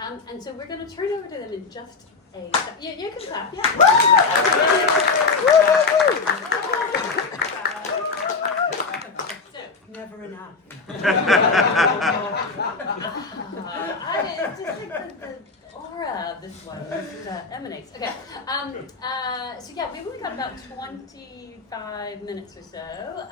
And so we're going to turn over to them in just a second. You can clap. Yeah. Never enough. It's just like the aura of this one emanates. Okay. So yeah, we've only got about 25 minutes or so,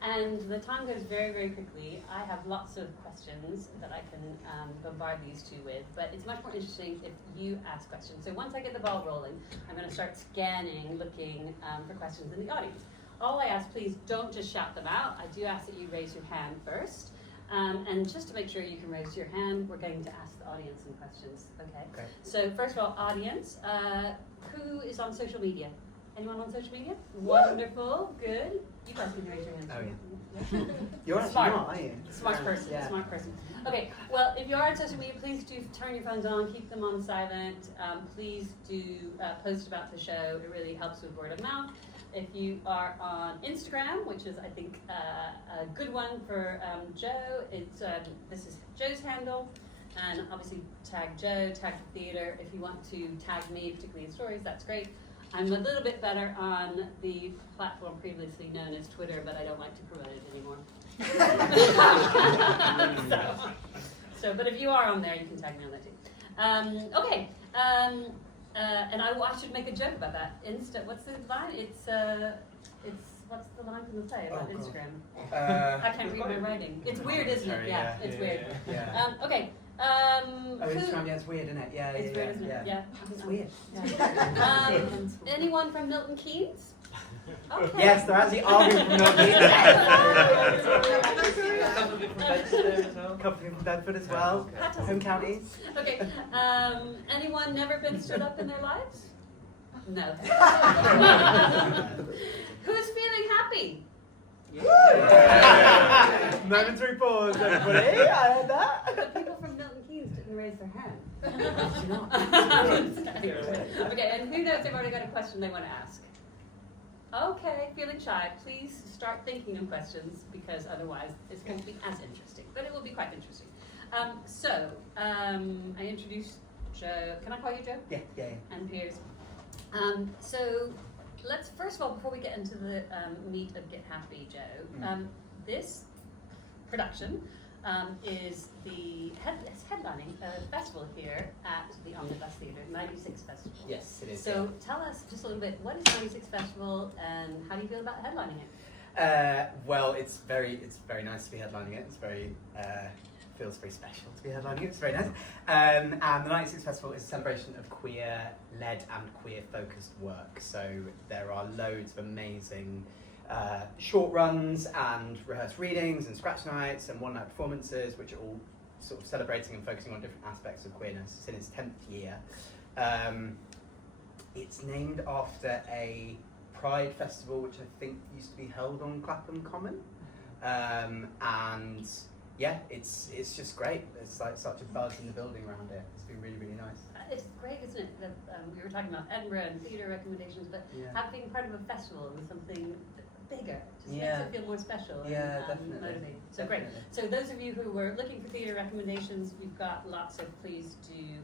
and the time goes very, very quickly. I have lots of questions that I can bombard these two with, but it's much more interesting if you ask questions. So once I get the ball rolling, I'm going to start scanning, looking for questions in the audience. All I ask, please don't just shout them out. I do ask that you raise your hand first. And just to make sure you can raise your hand, we're going to ask the audience some questions. Okay. So first of all, audience, who is on social media? Anyone on social media? Wonderful, good. You guys can raise your hand. Oh yeah. You're actually Smart. not, are you? Smart person, yeah. Smart person. Okay, well, if you are on social media, please do turn your phones on, keep them on silent. Please do post about the show. It really helps with word of mouth. If you are on Instagram, which is, I think, a good one for Joe, it's this is Joe's handle, and obviously tag Joe, tag the theatre. If you want to tag me, particularly in stories, that's great. I'm a little bit better on the platform previously known as Twitter, but I don't like to promote it anymore. But if you are on there, you can tag me on that too. Okay. And I should make a joke about that. What's the line? It's what's the line from the play about Instagram? I can't read my writing. It's weird, isn't it? Yeah, it's weird. Yeah. Okay. Instagram, yeah, it's weird, isn't it? Yeah, it's weird, isn't it? Yeah. It's weird. Yeah. Anyone from Milton Keynes? Okay. Yes, there actually are people from Milton Keynes. A couple of people from Bedford as well. Okay. Home counties. Okay. Anyone never been stood up in their lives? No. Who's feeling happy? Momentary pause, everybody. I heard that. The people from Milton Keynes didn't raise their hand. Okay, and who knows they've already got a question they want to ask? Okay, feeling shy. Please start thinking of questions, because otherwise it's going to be as interesting. But it will be quite interesting. I introduced Joe. Can I call you Joe? Yeah. And Piers. So let's, first of all, before we get into the meat of Get Happy, Joe, this production is it's headlining a festival here at the Omnibus Theatre, 96 Festival. Yes, it is. So tell us just a little bit, what is 96 Festival and how do you feel about headlining it? Well, it's very nice to be headlining it. It's very feels very special to be headlining it. It's very nice. And the 96 Festival is a celebration of queer-led and queer-focused work. So there are loads of amazing short runs and rehearsed readings and scratch nights and one-night performances, which are all sort of celebrating and focusing on different aspects of queerness. It's in its 10th year. It's named after a Pride festival, which I think used to be held on Clapham Common. And yeah, it's just great. It's like such a buzz in the building around it. It's been really, really nice. It's great, isn't it? That, we were talking about Edinburgh and theatre recommendations, but having part of a festival with something bigger just makes it feel more special and definitely. motivating. So definitely. Great. So those of you who were looking for theatre recommendations, we've got lots, so please do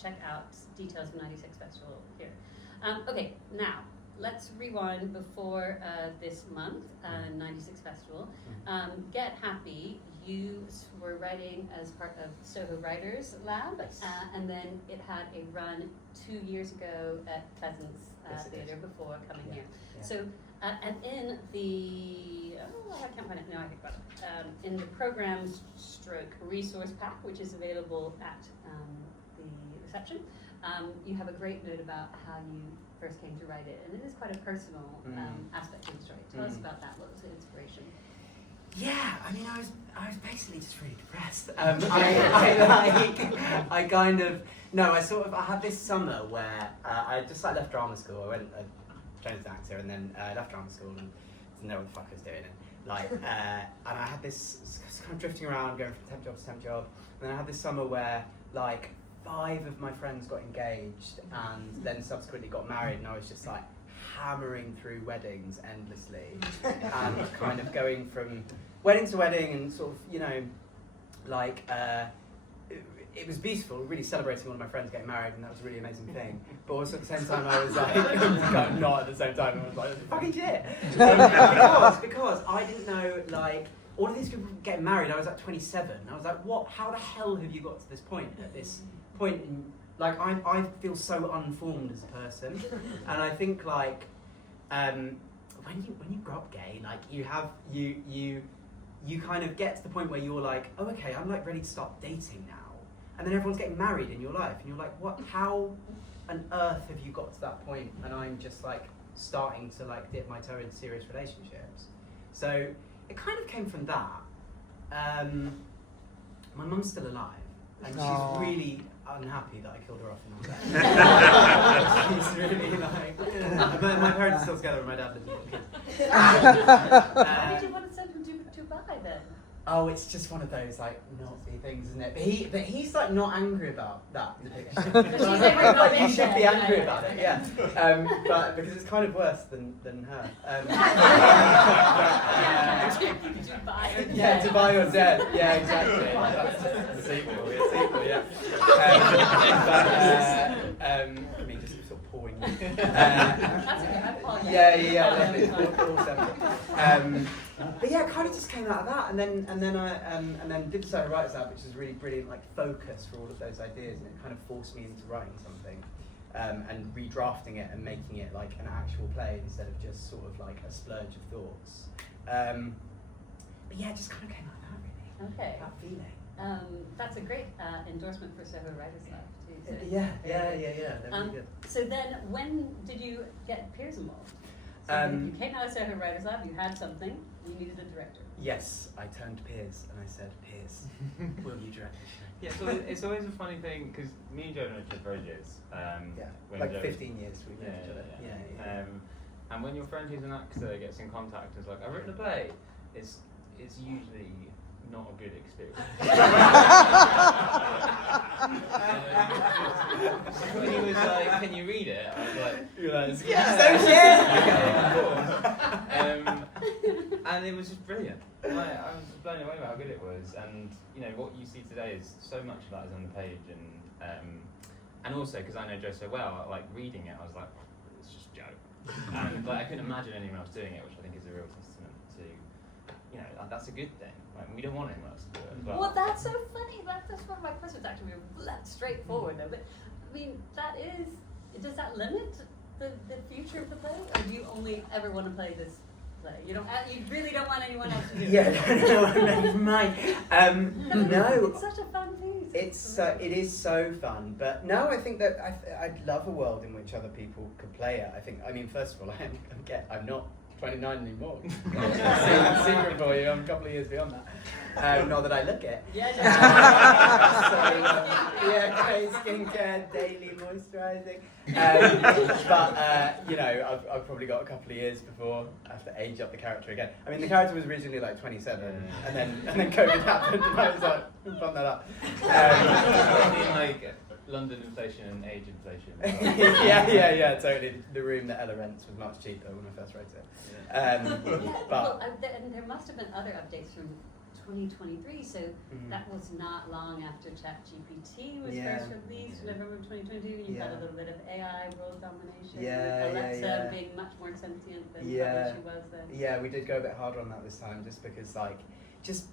check out details of 96 Festival here. Okay, now let's rewind before this month, 96 Festival. Get Happy, you were writing as part of Soho Writers Lab, and then it had a run 2 years ago at Pleasance Theatre before coming here. Yeah. So, and in the, I can't find it, no, I think about it, in the programs stroke resource pack, which is available at the reception, you have a great note about how you first came to write it, and it is quite a personal aspect of the story. Tell us about that. What was the inspiration? Yeah, I mean, I was basically just really depressed. I had this summer where I just left drama school. I trained as an actor, and then left drama school and didn't know what the fuck I was doing. And and I had this kind of drifting around, going from temp job to temp job. And then I had this summer where 5 of my friends got engaged and then subsequently got married, and I was just hammering through weddings endlessly and kind of going from wedding to wedding and sort of, it was beautiful, really celebrating one of my friends getting married, and that was a really amazing thing. But also at the same time, I was like, kind of not at the same time, I was like, fucking shit. Because I didn't know, like, all of these people getting married, I was like 27. I was like, what? How the hell have you got to this point? At this point, like, I feel so unformed as a person, and I think like, when you grow up gay, like you kind of get to the point where you're like, oh, okay, I'm like ready to start dating now, and then everyone's getting married in your life, and you're like, what? How on earth have you got to that point? And I'm just like starting to like dip my toe into serious relationships. So it kind of came from that. My mum's still alive, and she's really unhappy that I killed her off in her bed. She's really like, my parents are still together, and my dad lives with me. Why did you want to send him to Dubai then? Oh, it's just one of those like naughty things, isn't it? But he's like not angry about that in the picture. Like, you should be angry about it, yeah. But because it's kind of worse than her. Yeah, Dubai or dead. Yeah, exactly. That's the sequel, yeah. I mean, just sort of pouring. That's okay. I apologize. Yeah. But yeah, it kind of just came out of that, and then I did the Soho Writers Lab, which is really brilliant, like focus for all of those ideas, and it kind of forced me into writing something, and redrafting it and making it like an actual play instead of just sort of like a splurge of thoughts. But yeah, it just kind of came out of that really. Okay. That feeling. That's a great endorsement for Soho Writers Lab too. So Yeah. They're really good. So then, when did you get Piers involved? So you came out of Soho Writers Lab, you had something, you needed a director. Yes, I turned to Piers and I said, Piers, will you direct the show? Yeah, so it's always a funny thing because me and Joe know each other for ages. When like Joe 15 years we've known each other. Yeah. And when your friend who's an actor gets in contact and is like, I've written a play, it's usually not a good experience. When he was like, can you read it? I was like, and it was just brilliant. I was blown away by how good it was, and you know what you see today is so much of that is on the page, and also because I know Joe so well, like reading it, I was like, it's just Joe, and like I couldn't imagine anyone else doing it, which I think is a real testament to, you know, that's a good thing. Like we don't want anyone else to do it as well. Well, that's so funny. That's one of my questions actually. We were straightforward though, but I mean, does that limit the future of the play, or do you only ever want to play this play? You really don't want anyone else to do it. Yeah, never mind. No, it's such a fun piece. It is so fun, but no, I think that I'd love a world in which other people could play it. I mean, first of all, I'm not 29 anymore. Secret for you, I'm a couple of years beyond that. Not that I look it. Great skincare, daily moisturising. But you know, I've probably got a couple of years before I have to age up the character again. I mean, the character was originally like 27, and then COVID happened, and I was like, bump that up. Like London inflation and age inflation. yeah, totally. The room that Ella rents was much cheaper when I first wrote it. And there must have been other updates from 2023, so that was not long after ChatGPT was first released, November 2022. You had a little bit of AI world domination. Alexa being much more sentient than probably she was then. Yeah, we did go a bit harder on that this time, just because like, just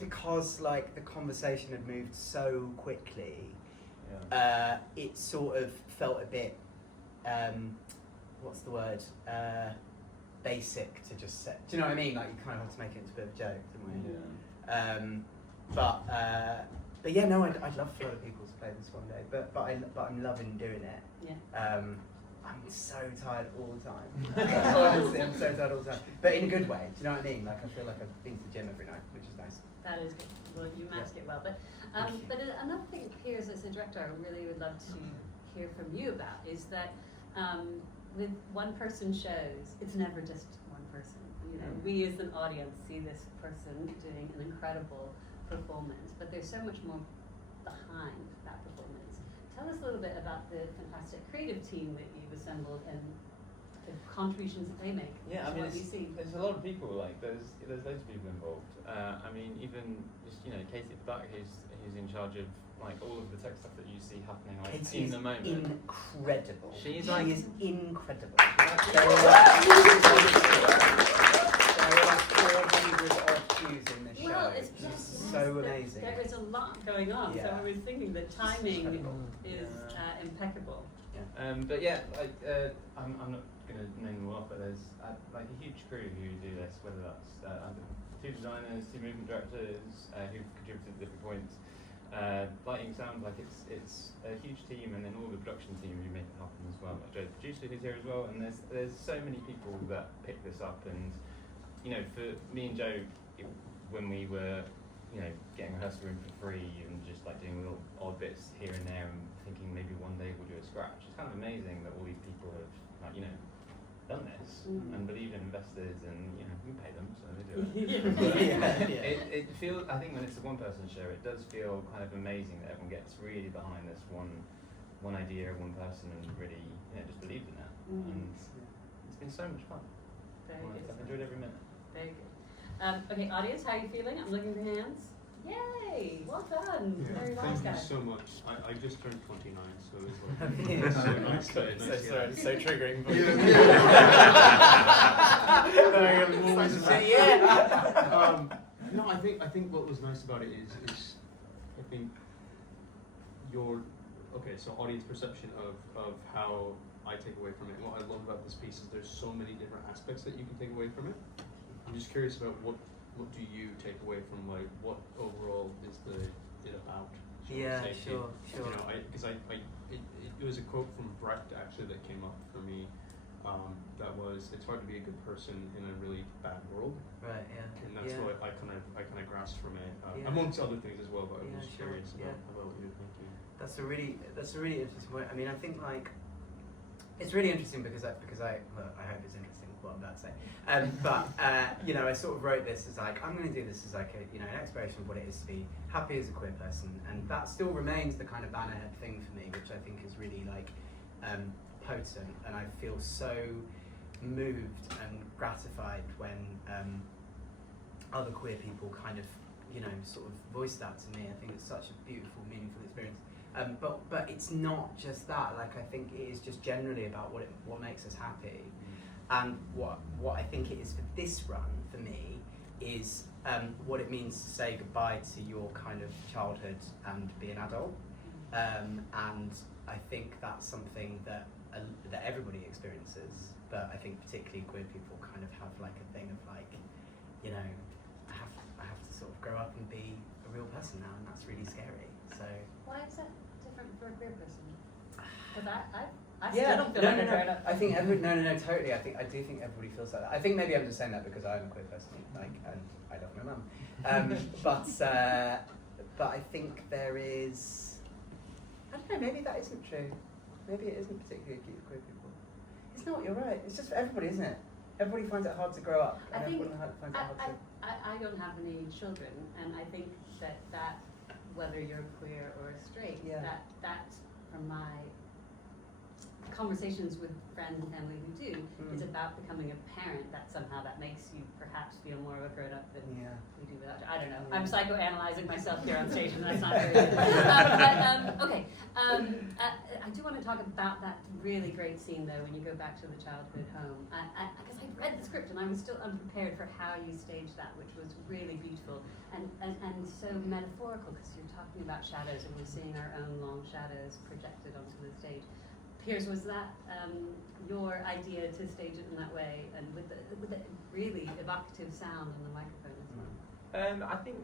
because like the conversation had moved so quickly. It sort of felt a bit, what's the word? Basic to just say. Do you know what I mean? Like you kind of have to make it into a bit of a joke, didn't we? But yeah, no, I'd love for other people to play this one day. But I'm loving doing it. Yeah. I'm so tired all the time. Honestly, I'm so tired all the time. But in a good way. Do you know what I mean? Like I feel like I've been to the gym every night, which is nice. That is good. Well, you mask it well. But another thing, Piers, as a director, I really would love to hear from you about is that with one-person shows, it's never just one person. You know, we as an audience see this person doing an incredible performance, but there's so much more behind that performance. Tell us a little bit about the fantastic creative team that you've assembled and the contributions that they make. Yeah, I mean, what you see. There's a lot of people. Like there's loads of people involved. I mean, even just Katie Paddock, who's in charge of like all of the tech stuff that you see happening like It in is the moment. incredible. She is incredible. There are like 400 odd cues in this show. Well, it's so amazing. There is a lot going on, so Yeah. I was thinking the timing Incredible. is impeccable. But yeah, like I'm not going to name them all off, but there's like a huge crew who do this, whether that's 2 designers, 2 movement directors who've contributed at different points. Lighting, sound, like it's a huge team, and then all the production team who make it happen as well. Like Joe, the producer, who's here as well, and there's so many people that pick this up, and you know, for me and Joe, when we were getting a rehearsal room for free and just like doing little odd bits here and there, and thinking maybe one day we'll do a scratch. It's kind of amazing that all these people have like done this and believed and invested, and we pay them, so they do it. It feels, I think when it's a one-person show, it does feel kind of amazing that everyone gets really behind this one idea, one person, and really just believes in it. And it's been so much fun. I've enjoyed every minute. Very good. Okay, audience, how are you feeling? I'm looking for hands. Yay! Well done. Yeah, Very wise thank guy. you so much. I just turned 29, so it's like so nice. So triggering. No, I think what was nice about it is I think so audience perception of how I take away from it. And what I love about this piece is there's so many different aspects that you can take away from it. I'm just curious about what do you take away from, like, what overall is it about? Yeah, sure. Because it was a quote from Brecht actually that came up for me. That was, it's hard to be a good person in a really bad world. Right. Yeah. And that's what I kind of grasped from it, Yeah. amongst other things as well. But I was sure. curious about what you were thinking. That's a really interesting point. I mean, I think like it's really interesting because I hope it's interesting what I'm about to say. But I sort of wrote this as like, I'm going to do this as like an exploration of what it is to be happy as a queer person, and that still remains the kind of bannerhead thing for me, which I think is really like potent, and I feel so moved and gratified when other queer people kind of sort of voice that to me. I think it's such a beautiful, meaningful experience. But it's not just that. Like, I think it is just generally about what makes us happy. And what I think it is for this run, for me, is what it means to say goodbye to your kind of childhood and be an adult. And I think that's something that everybody experiences, but I think particularly queer people kind of have like a thing of like, I have to sort of grow up and be a real person now, and that's really scary. So why is that different for a queer person? Because I still don't feel like a grown up. I think totally. I do think everybody feels like that. I think maybe I'm just saying that because I'm a queer person, like, and I love my mum. But I think there is, I don't know, maybe that isn't true. Maybe it isn't particularly acute for queer people. It's not, you're right. It's just for everybody, isn't it? Everybody finds it hard to grow up. I think I I don't have any children, and I think that whether you're queer or straight, that from my conversations with friends and family who do, is about becoming a parent, that somehow that makes you perhaps feel more of a grown up than we do without. I don't know. I'm psychoanalyzing myself here on stage, and that's not very good. Okay. I do want to talk about that really great scene though, when you go back to the childhood home. Because I read the script and I was still unprepared for how you staged that, which was really beautiful and so metaphorical, because you're talking about shadows and we're seeing our own long shadows projected onto the stage. Piers, was that your idea to stage it in that way, and with the really evocative sound on the microphone as well? I think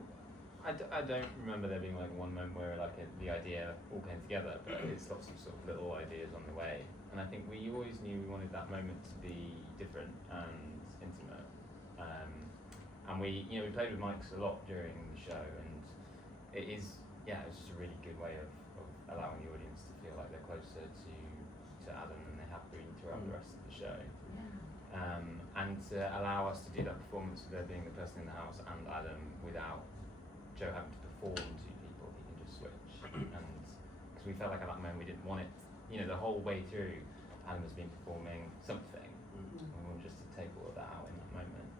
I don't remember there being like one moment where like the idea all came together, but it's lots of sort of little ideas on the way. And I think we always knew we wanted that moment to be different and intimate. And we played with mics a lot during the show, and it's just a really good way of allowing the audience to feel like they're closer to Adam than they have been throughout the rest of the show. And to allow us to do that performance with there being the person in the house and Adam without Joe having to perform to people, he can just switch. And because we felt like at that moment we didn't want it, the whole way through, Adam has been performing something, and we wanted just to take all of that out in that moment.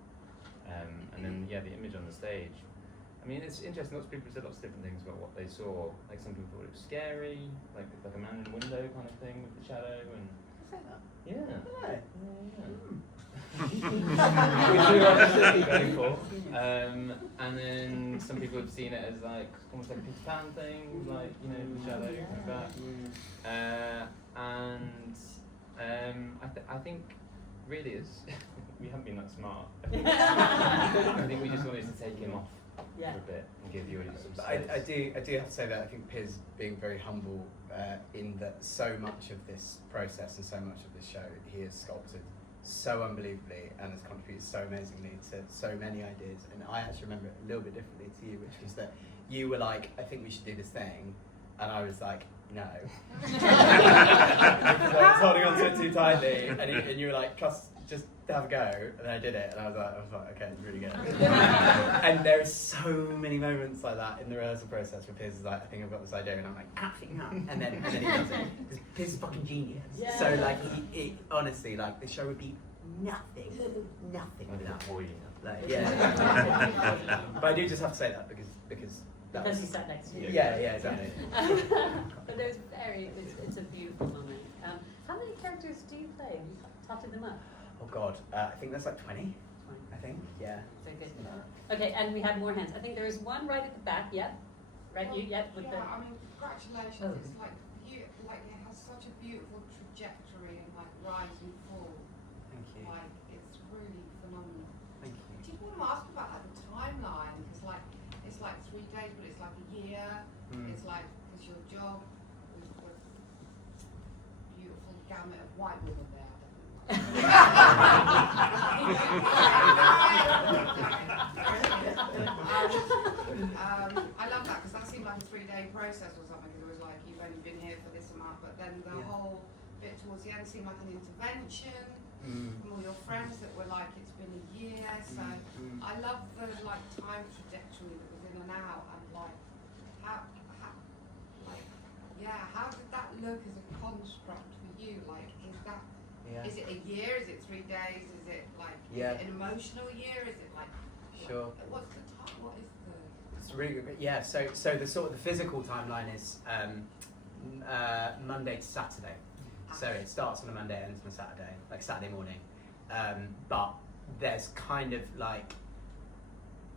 And then the image on the stage, I mean, it's interesting. Lots of people said lots of different things about what they saw. Like some people thought it was scary, like a man in a window kind of thing with the shadow, and yeah. Very cool. And then some people have seen it as like almost like a Peter Pan thing, like the shadow like that. I think really is we haven't been that smart. I think we just wanted to take him off for a bit and give you some space. I do have to say that I think Piers being very humble in that so much of this process and so much of this show he has sculpted so unbelievably and has contributed so amazingly to so many ideas. And I actually remember it a little bit differently to you, which was that you were like, I think we should do this thing, and I was like, no. Because I was holding on to it too tightly, and you were like, just have a go, and then I did it, and I was like, okay, it's really good. And there are so many moments like that in the rehearsal process where Piers is like, I think I've got this idea, and I'm like, absolutely not. And then he does it. Because Piers is fucking genius. Yeah. So like, he honestly, like, the show would be nothing without for you. like, yeah. But I do just have to say that because that Because was, he sat next to you. yeah, exactly. But it's a beautiful moment. How many characters do you play? You totted them up. Oh God, I think there's like 20. I think, yeah. So good. Okay, and we have more hands. I think there is one right at the back. Yep. Right, Well, you. Yep. With yeah, I mean, congratulations. Oh. It's like it has such a beautiful trajectory and like rise and fall. Thank you. Like it's really phenomenal. Thank you. I did want to ask about like the timeline because like it's like 3 days, but it's like a year. It's like it's your job with beautiful gamut of white women there. I love that because that seemed like a 3-day process or something. Because it was like you've only been here for this amount, but then the whole bit towards the end seemed like an intervention from all your friends that were like it's been a year. So I love the like time trajectory that was in and out and like how did that look as a construct for you? Like is that is it a year? Is it 3 days? Is it like is it an emotional year? Is it like Sure. what's the time? What is the It's really good. Yeah, so the sort of the physical timeline is Monday to Saturday. So it starts on a Monday, ends on a Saturday, like Saturday morning. But there's kind of like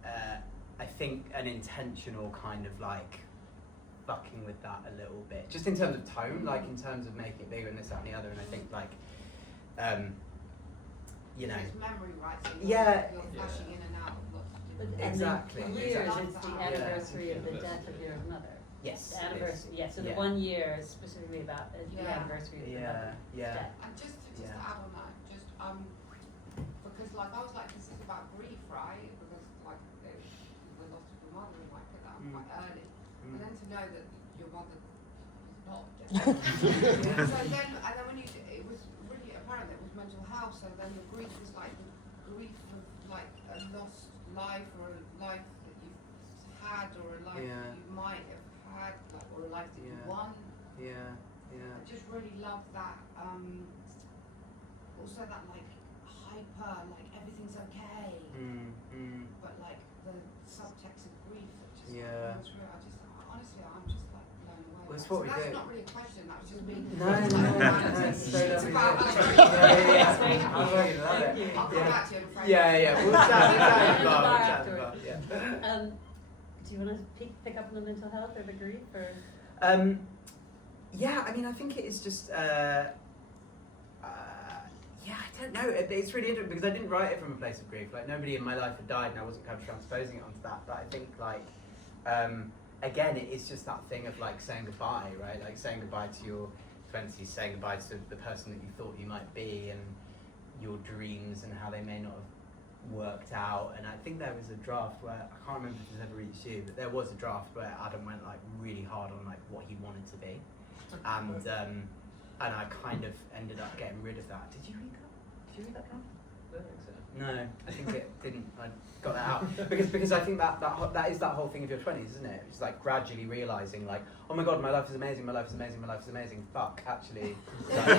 I think an intentional kind of like fucking with that a little bit, just in terms of tone, like in terms of making it bigger and this, that, and the other. And I think like it's memory, right? So Yeah. you're flashing in and out of lots of But different Exactly. And the years, Exactly. it's the anniversary of the death of your mother. Yes. The anniversary. Yeah. So the Yeah. 1 year is specifically about the Yeah. anniversary of the Yeah, mother's yeah. death. And just to Yeah. add on that, because like I was like, this is about grief, right? Because like the loss of your mother and like put that on quite early, and then to know that your mother is not dead. So then, and then when it was really apparent that it was mental health. So then the grief was like the grief of like a lost life or a life that you've had or a life that you might have had, like, or a life that you won. Yeah. I just really love that. Also that like hyper, like everything's okay, but like the subtext of grief that just comes through. Honestly, I'm just like blown away. Well, it's So what we that's do. not really a question. That was just me. No. It's about I love it. I'll come back to you. I'm afraid. Yeah. We'll chat about Afterwards. yeah. Do you want to pick up on the mental health or the grief or? Yeah, I mean, I think it is just, I don't know. It's really interesting because I didn't write it from a place of grief. Like, nobody in my life had died, and I wasn't kind of transposing it onto that. But I think, like, again, it is just that thing of, like, saying goodbye, right? Like, saying goodbye to your 20s, saying goodbye to the person that you thought you might be, and your dreams and how they may not have worked out. And I think there was a draft where, I can't remember if it's ever reached you, but there was a draft where Adam went, like, really hard on, like, what he wanted to be. And I kind of ended up getting rid of that. Did you read that? Did you read that draft? I don't think so. No, I think it didn't. I got that out because I think that is that whole thing of your 20s, isn't it? It's like gradually realizing, like, oh my god, my life is amazing, my life is amazing, my life is amazing. Fuck, actually. Every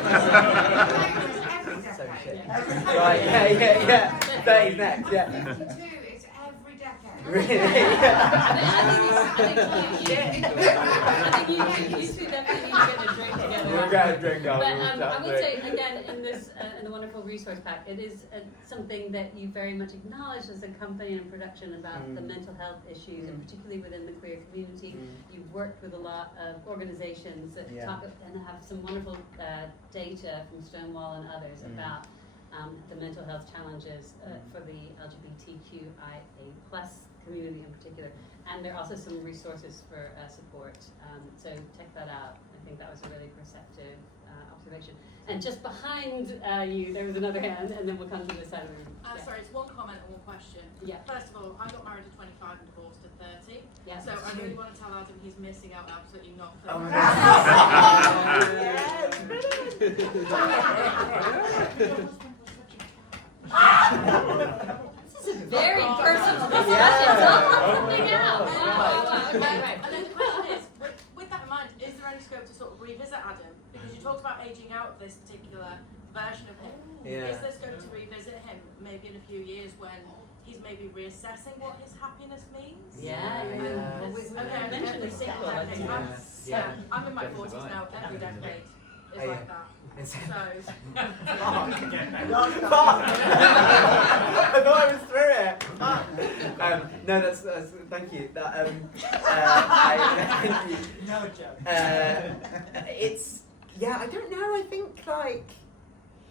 So decade. shit. Yeah. Right? Yeah. 30's next. Yeah. 52, it's every decade. Really? I think you two definitely need to get a drink together. We'll get a drink But after. I will say again, in this in the wonderful resource pack, it is something that you very much acknowledge as a company and production about the mental health issues, and particularly within the queer community. You've worked with a lot of organisations that talk and have some wonderful data from Stonewall and others about the mental health challenges for the LGBTQIA+ community in particular. And there are also some resources for support. So check that out. I think that was a really perceptive observation. And just behind you, there was another hand, and then we'll come to this side of the room. Sorry, it's one comment and one question. Yeah. First of all, I got married at 25 and divorced at 30. Yeah. So I really want to tell Adam he's missing out absolutely nothing. Oh my This is very personal discussion. Something out. Right. And then the question is, with that in mind, is there any scope to sort of revisit Adam? Because you talked about aging out of this particular version of him. Is there scope to revisit him maybe in a few years when he's maybe reassessing what his happiness means? I mentioned the sequel. I'm in my 40s now. Every decade is like that. So. I thought I was through it. No, that's thank you. That thank you. No joke. It's I don't know. I think like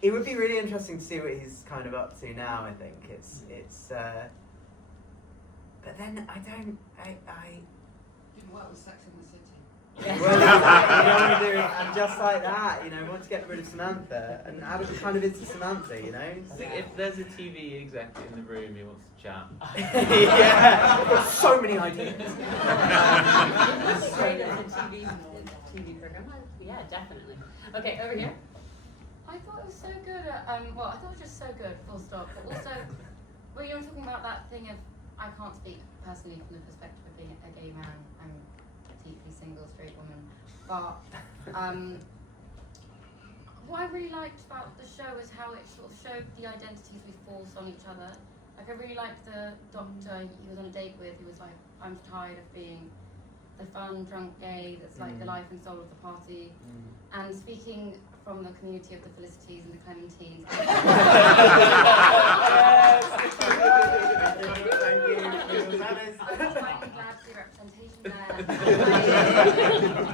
it would be really interesting to see what he's kind of up to now. I think it's. But then I Didn't work with Sex in the City. well, you don't want to do it, and just like that, we want to get rid of Samantha, and Adam kind of is the Samantha, I think if there's a TV exec in the room who wants to chat. I've got so many ideas. Great as a TV program. Yeah, definitely. Okay, over here. I thought it was so good. I thought it was just so good, full stop. But also, when you were talking about that thing of, I can't speak personally from the perspective of being a gay man. I'm a deeply single straight woman. But what I really liked about the show is how it sort of showed the identities we force on each other. Like I really liked the doctor he was on a date with, who was like, I'm tired of being the fun, drunk gay that's like the life and soul of the party. And speaking from the community of the Felicities and the Clementines. I was quite glad to see representation there.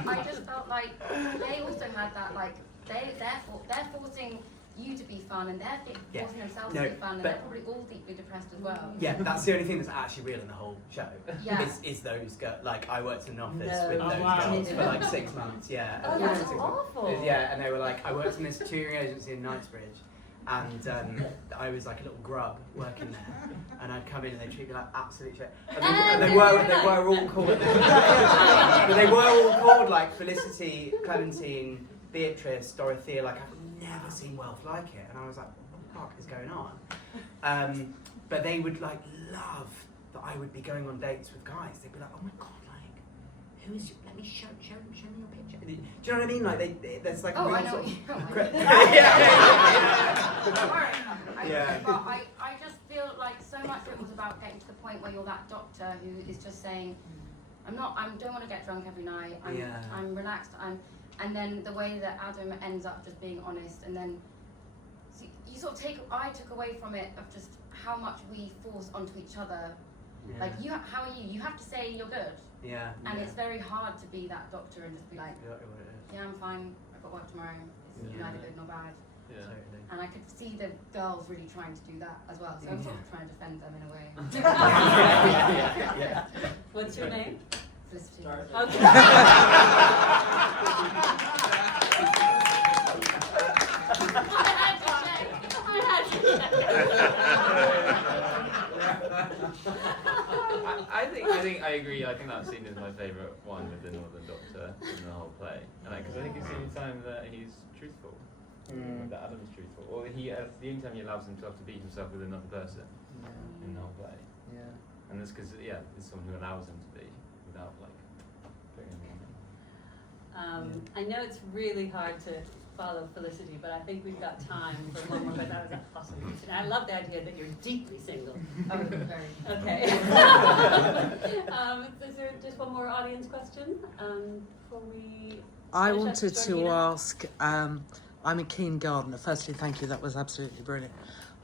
I just felt like they also had that, like, they're forcing you to be fun, and they're forcing themselves to be fun, and they're probably all deeply depressed as well. Yeah, that's the only thing that's actually real in the whole show. Yeah. Is those girls. Like, I worked in an office with those girls for like 6 months. Yeah. Oh, that's awful. Yeah, and they were like, I worked in this touring agency in Knightsbridge, and I was like a little grub working there, and I'd come in and they'd treat me like absolute shit. And they were all called. But they were all called like Felicity, Clementine, Beatrice, Dorothea. Like I've never seen wealth like it, and I was like, what the fuck is going on? But they would like love that I would be going on dates with guys. They'd be like, oh my god, like who is? Let me show me your picture. Do you know what I mean? Like there's like Oh, real I know sort what of you mean. But I just feel like so much of it was about getting to the point where you're that doctor who is just saying, I don't want to get drunk every night. I'm relaxed. And then the way that Adam ends up just being honest, and then so you sort of I took away from it of just how much we force onto each other. Yeah. Like how are you? You have to say you're good. Yeah. And it's very hard to be that doctor and just be like, Exactly what it is. yeah, I'm fine. I've got work tomorrow. It's neither good nor bad. Yeah. Totally. And I could see the girls really trying to do that as well. So I'm sort of trying to defend them in a way. Yeah. What's your name? Felicity. Okay. I think I agree. I think that scene is my favourite one with the Northern Doctor in the whole play, and because I think it's the only time that he's truthful, that Adam's truthful, or the only time he allows himself to be himself with another person in the whole play. Yeah. And that's because it's someone who allows him to be without like putting him on. I know it's really hard to follow Felicity, but I think we've got time for one more. But that was awesome. And I love the idea that you're deeply single. Oh, very. Okay. Is there just one more audience question before we? I finish up? wanted to Georgina? ask. I'm a keen gardener. Firstly, thank you. That was absolutely brilliant.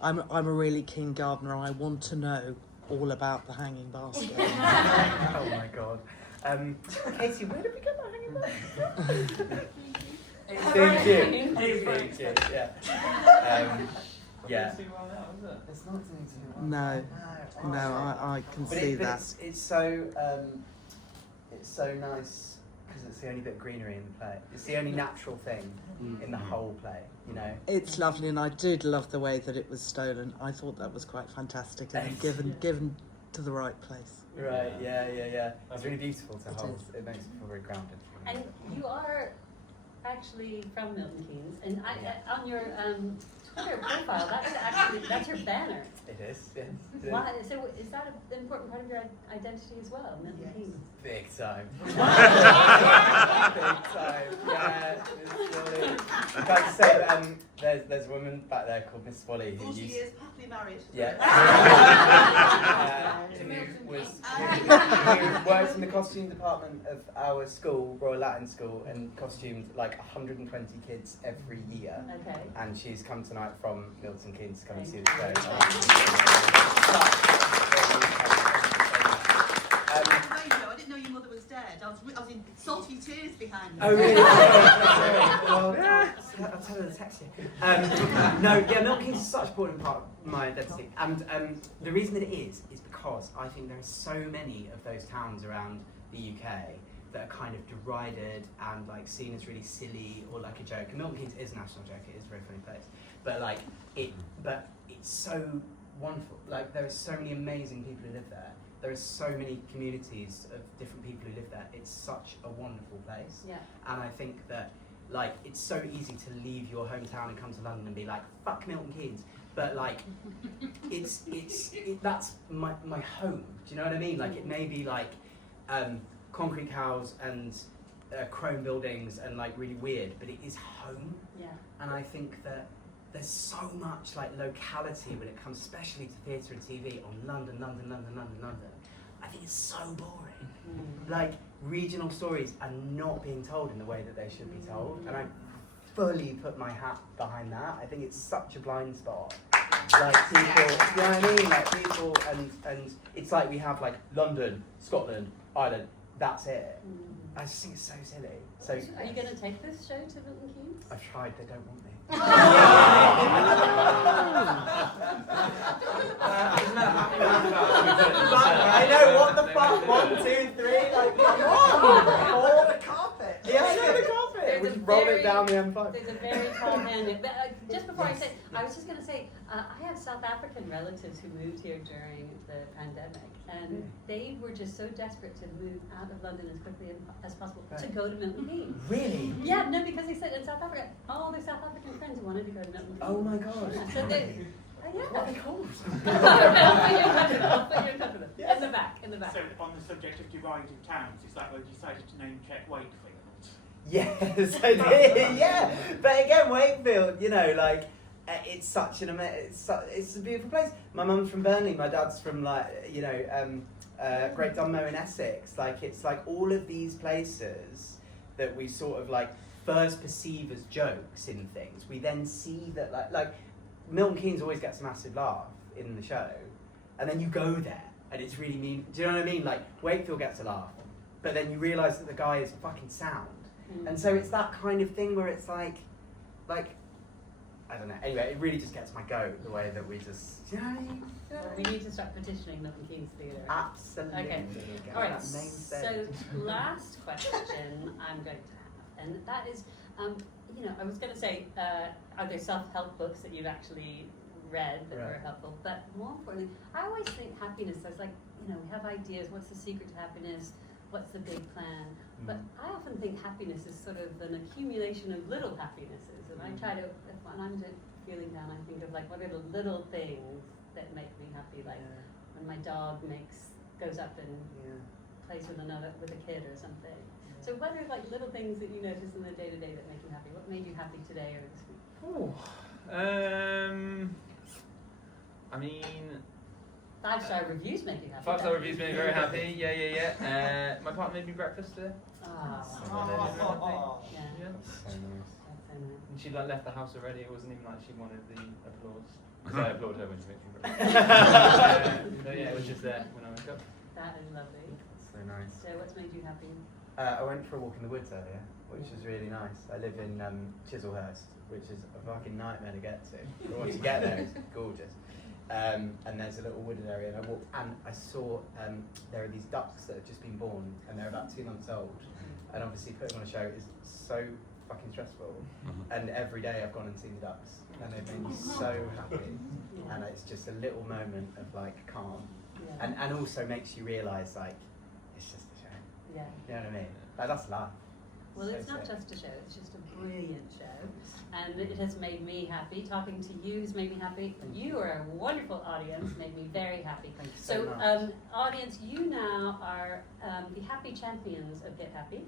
I'm a really keen gardener. I want to know all about the hanging basket. Oh my god. Katie, where did we get that hanging basket? It's being cute. It's being cute, yeah. Yeah. Too well now, is it? It's not doing too well. No, I can But see but that. it's so nice because it's the only bit of greenery in the play. It's the only natural thing in the whole play, you know. It's lovely, and I did love the way that it was stolen. I thought that was quite fantastic and given to the right place. Right, yeah. It's really beautiful to It hold. is. It makes me feel very grounded. And you are actually from Milton Keynes, and on your Twitter profile, that's your banner. It is, yes. It is. Why? So is that an important part of your identity as well, Milton Keynes? Big time. Big time, yeah. It's really... Like I say, there's a woman back there called Miss Wally who 40 used... years happily married. Yeah. Who works in the costume department of our school, Royal Latin School, and costumed like 120 kids every year. Okay. And she's come tonight from Milton Keynes to come and see the show. I didn't know your mother was dead. I was in salty tears behind you. Oh really? Well, I'll tell her to text you. Milton Keynes is such an important part of my identity, and the reason that it is because I think there are so many of those towns around the UK that are kind of derided and like seen as really silly or like a joke. And Milton Keynes is a national joke. It is a very funny place, but it's so wonderful. Like there are so many amazing people who live there. There are so many communities of different people who live there. It's such a wonderful place. Yeah. And I think that like it's so easy to leave your hometown and come to London and be like, fuck Milton Keynes. But like that's my home. Do you know what I mean? Like it may be like concrete cows and chrome buildings and like really weird, but it is home. Yeah. And I think that there's so much like locality when it comes, especially to theatre and TV, on London. I think it's so boring. Like regional stories are not being told in the way that they should be told, and I fully put my hat behind that. I think it's such a blind spot. Like people, you know what I mean? Like people, and it's like we have like London, Scotland, Ireland. That's it. I just think it's so silly. So are you going to take this show to Milton Keynes? I've tried. They don't want me. Oh. I know, what the fuck? 1, 2, 3, like, come on! Or the carpet! Yeah, the carpet! We just roll it down the M5. There's a very tall man. But just before I say, I was just going to say, I have South African relatives who moved here during the pandemic, and they were just so desperate to move out of London as quickly as possible to go to Milton Keynes. Really? Yeah, no, because they said in South Africa, all their South African friends wanted to go to Milton Keynes. Oh my god. Yeah, so they, What are they called? I'll put you in touch with them. Yes. In the back. So on the subject of dividing towns, is that where you decided to name check Wakefield? Yes, I did. Yeah, but again, Wakefield, you know, like it's such an it's a beautiful place. My mum's from Burnley. My dad's from like Great Dunmow in Essex. Like it's like all of these places that we sort of like first perceive as jokes in things. We then see that like Milton Keynes always gets a massive laugh in the show, and then you go there and it's really mean. Do you know what I mean? Like Wakefield gets a laugh, but then you realise that the guy is fucking sound. And so it's that kind of thing where it's like, I don't know. Anyway, it really just gets my goat, the way that we just, you know what I mean? We need to start petitioning Milton Keynes Theatre. Absolutely. Okay. Get All right. that main stage. So last question I'm going to have, and that is, you know, I was going to say, are there self-help books that you've actually read that were helpful? But more importantly, I always think happiness. I was like, you know, we have ideas. What's the secret to happiness? What's the big plan? But I often think happiness is sort of an accumulation of little happinesses, and I try to, when I'm feeling down, I think of like, what are the little things that make me happy? Like when my dog goes up and plays with a kid or something. So what are like little things that you notice in the day-to-day that make you happy? What made you happy today or this week? I mean, 5-star reviews make you happy. 5-star reviews made me very happy. Yeah. My partner made me breakfast today. Ah, So yeah. yeah. So nice. That's so nice. And she like left the house already. It wasn't even like she wanted the applause. Because I applaud her when she makes me breakfast. So yeah, it was just there when I woke up. That is lovely. So nice. So what's made you happy? I went for a walk in the woods earlier, which was really nice. I live in Chislehurst, which is a fucking nightmare to get to. But once you get there, it's gorgeous. And there's a little wooded area, and I walked, and I saw there are these ducks that have just been born, and they're about 2 months old. And obviously, putting on a show is so fucking stressful. And every day I've gone and seen the ducks, and they've made me so happy. And it's just a little moment of like calm, and also makes you realise like it's just a show. Yeah. You know what I mean? Like, that's life. Well, So it's not sick. just a show, it's just a brilliant show. And it has made me happy. Talking to you has made me happy. You are a wonderful audience, made me very happy. Thank you so much. Audience, you now are the happy champions of Get Happy.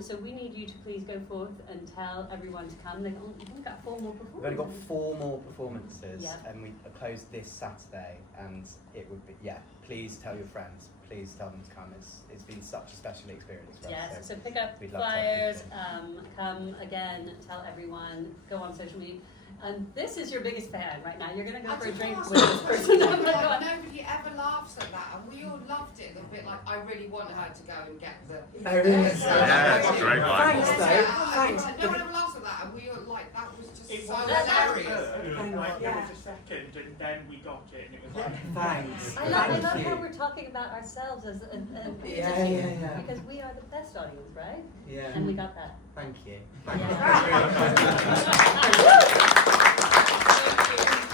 So we need you to please go forth and tell everyone to come. They've only got 4 more performances. We've only got 4 more performances, Yeah. and we are closed this Saturday. And it would be please tell your friends. Please tell them to come. It's been such a special experience for us. Yes, so pick up we'd love to have flyers, people. come again, tell everyone, go on social media. And this is your biggest fan right now. You're going to go for a drink with this person. Oh my God. Nobody ever laughs at that, and we all loved it. A bit like, I really want her to go and get the. Oh, really? Yeah, it's a great line. Thanks, though. Thanks. No one ever laughs at that, and we all like, that was just It so was hilarious. like there was a second, and then we got it, and it was like. Thanks. I love Thank you. how we're talking about ourselves as an Yeah. because we are the best audience, right? Yeah. And we got that. Thank you. Yeah. Thank you. Thank you.